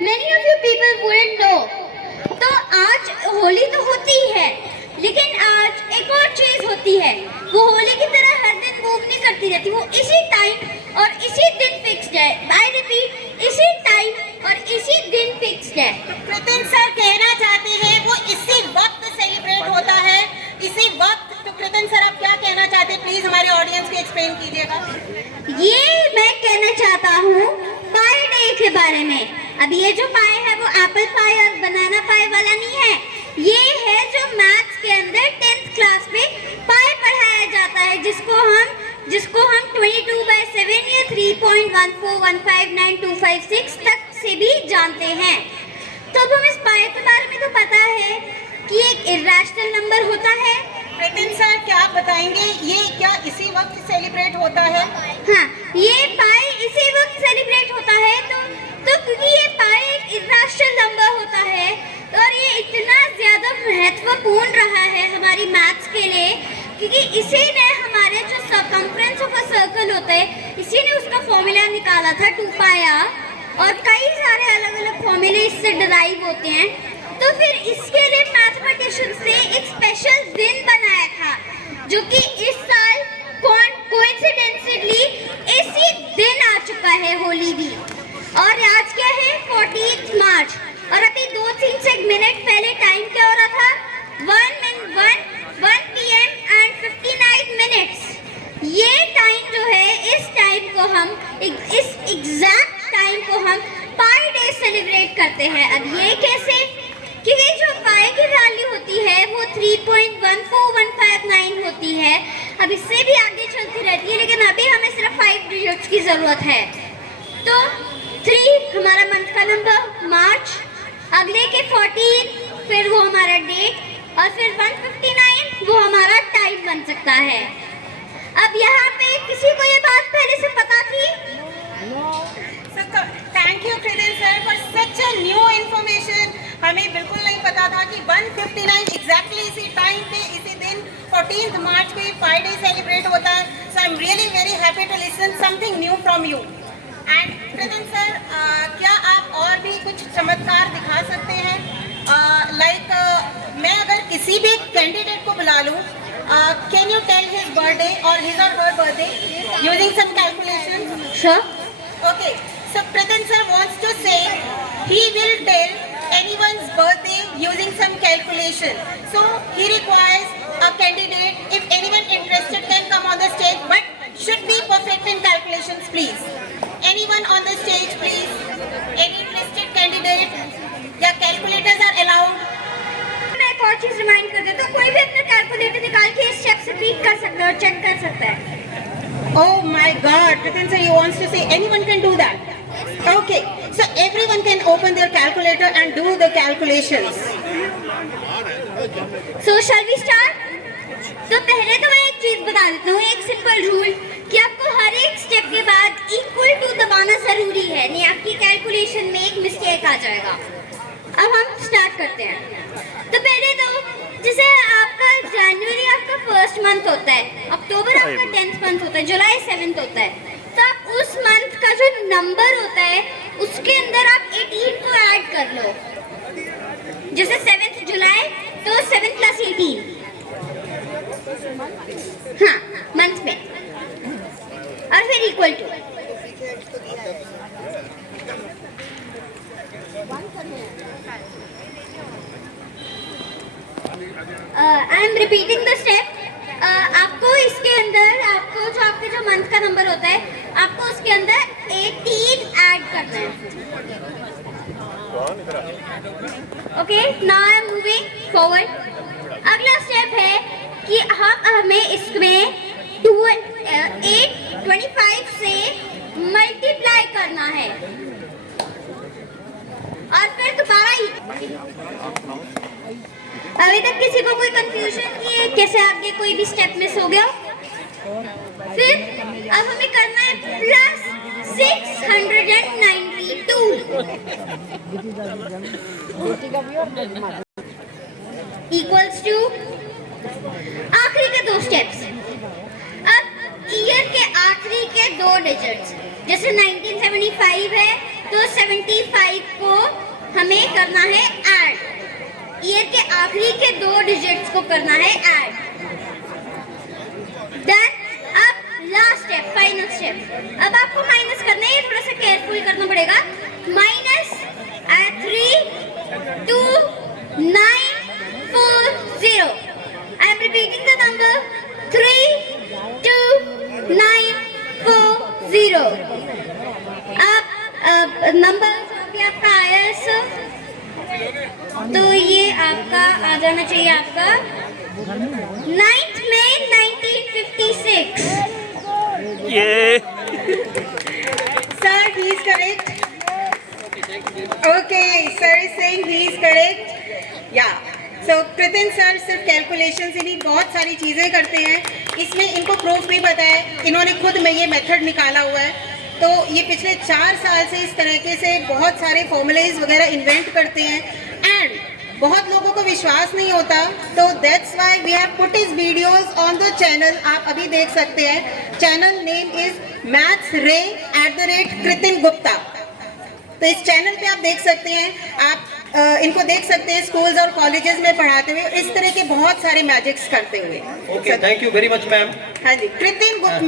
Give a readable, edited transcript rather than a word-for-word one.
Many of you people wouldn't know. तो आज होली तो होती है, लेकिन आज एक और चीज होती है। वो होली की तरह हर दिन मूव नहीं करती रहती, वो इसी टाइम और इसी दिन फिक्स्ड है। आई रिपीट, इसी टाइम और इसी दिन फिक्स्ड है। कृतिन सर कहना चाहते हैं वो इसी वक्त सेलिब्रेट होता है, इसी वक्त। तो कृतिन सर आप क्या कहना चाहते हैं, प्लीज हमारे ऑडियंस को एक्सप्लेन कीजिएगा। ये मैं कहना चाहता हूँ पाई डे के बारे में। अब ये जो पाई है वो एप्पल पाई और बनाना पाई वाला नहीं है, ये है जो मैथ्स के अंदर 10th क्लास में पाई पढ़ाया जाता है, जिसको हम 22/7 या 3.1415925 तक से भी जानते हैं। तो अब हम इस पाई के बारे में तो पता है कि एक इरेशनल नंबर होता है। कृतिन सर क्या आप बताएंगे ये क्या इसी वक्त सेलिब्रेट होता है? हाँ, ये पाई इसी वक्त सेलिब्रेट होता है। तो क्योंकि ये पाई एक इरेशनल नंबर होता है और ये इतना ज़्यादा महत्वपूर्ण रहा है हमारी मैथ्स के लिए, क्योंकि इसी ने हमारे जो सर्कम्फ्रेंस ऑफ अ सर्कल होता है, इसी ने उसका फॉर्मूला निकाला था 2 पाई r, और कई सारे अलग अलग फॉर्मूले इससे डिराइव होते हैं। तो फिर इसके लिए मैथमेटिशियंस ने एक स्पेशल दिन बनाया था, जो कि इस साल कोइंसिडेंटली इसी दिन आ चुका है, होली भी। और आज क्या है, 14 मार्च। और अभी 2-3 मिनट पहले टाइम क्या हो रहा था, 1 PM and 59 minutes। ये टाइम जो है, इस टाइम को हम इस एग्जैक्ट टाइम को हम पाई डे सेलिब्रेट करते हैं। अब ये कैसे, क्योंकि जो पाई की वैल्यू होती है वो 3.14159 होती है। अब इससे भी आगे चलती रहती है, लेकिन अभी हमें सिर्फ 5 डिजिट्स की ज़रूरत है। तो 3 हमारा मंथ का नंबर, मार्च, अगले के 14 फिर वो हमारा डेट, और फिर 159 वो हमारा टाइम बन सकता है। अब यहाँ पे किसी को ये बात पहले से पता थी? Thank you Kritin sir for such a new information. हमें बिल्कुल नहीं पता था कि 159 एग्जैक्टली इसी टाइम पे इसी दिन 14 मार्च को ये पाई डे सेलिब्रेट होता है। So I am really very happy to listen something new from you. And Kritin sir क्या आप और भी कुछ चमत्कार दिखा सकते हैं? मैं अगर किसी भी कैंडिडेट को बुला लूँ, can you tell his birthday और हिज और her birthday using some calculation? Sure. Okay, so Pratin sir wants to say he will tell anyone's birthday using some calculation. So he requires a candidate. If anyone interested can come on the stage, but should be perfect in calculations, please. Anyone on the stage, please. Any interested candidate? या calculators are allowed. मैं एक और चीज remind कर देता हूँ, कोई भी अपना कैलकुलेटर निकाल के इस स्टेप से बीट कर सकता है और चेक कर सकता है। Oh my God, Pratin sir, you wants to say anyone can do that? Okay, so everyone can open their calculator and do the calculations. So shall we start? तो पहले तो मैं एक चीज बता देता हूँ, एक सिंपल रूल, कि आपको हर एक स्टेप के बाद इक्वल टू दबाना जरूरी है, नहीं आपकी कैलकुलेशन में एक मिस्टेक आ जाएगा। अब हम स्टार्ट करते हैं। तो पहले तो जैसे आपका जनवरी आपका फर्स्ट मंथ होता है, अक्टूबर आपका 10th मंथ होता है, जुलाई 7th होता है। तो आप उस मंथ का जो नंबर होता है उसके अंदर आप 18 को ऐड कर लो। जैसे 7th जुलाई तो 7 + 18, हाँ मंथ में, और फिर equal to. I am repeating the step. आपको इसके अंदर आपके जो मंथ का नंबर होता है, आपको उसके अंदर 18 ऐड करना है। Okay, now I am moving forward. अगला स्टेप है कि हमें इसमें 825 से मल्टीप्लाई करना है, और फिर दोबारा। अभी तक किसी को कोई कंफ्यूजन नहीं है कैसे आगे कोई भी स्टेप मिस हो गया? फिर अब हमें करना है प्लस 692 इक्वल्स टू आखिरी के 2 स्टेप्स। अब ईयर के आखिरी के 2 डिजिट्स, जैसे 1975 है तो 75 को हमें करना है ऐड, ईयर के आखिरी के 2 डिजिट्स को करना है ऐड। देन अब लास्ट स्टेप, फाइनल स्टेप, अब आपको माइनस करना है, थोड़ा सा केयरफुल करना पड़ेगा। Minus 3 2 9 4 0। I am repeating the number 3 2 9 4 0। अब नंबर जो अभी आपका आया है सर, तो ये आपका आ जाना चाहिए आपका 9th May 1956। Sir, he is correct. Okay, sir is saying he is correct. Yeah. So Kritin sir सिर्फ कैलकुलेशन से नहीं बहुत सारी चीज़ें करते हैं, इसमें इनको प्रूफ भी पता है, इन्होंने खुद में ये मेथड निकाला हुआ है। तो ये पिछले 4 साल से इस तरीके से बहुत सारे फॉर्मूलेज वगैरह इन्वेंट करते हैं एंड बहुत लोगों को विश्वास नहीं होता, तो that's why we have put his videos on the channel. आप अभी देख सकते हैं, चैनल नेम इज mathsray@कृतिन गुप्ता। तो इस चैनल पे आप देख सकते हैं, आप इनको देख सकते हैं स्कूल्स और कॉलेजेस में पढ़ाते हुए, इस तरह के बहुत सारे मैजिक्स करते हुए। Okay, thank you very much ma'am. हाँ जी, कृतिन गुप्ता।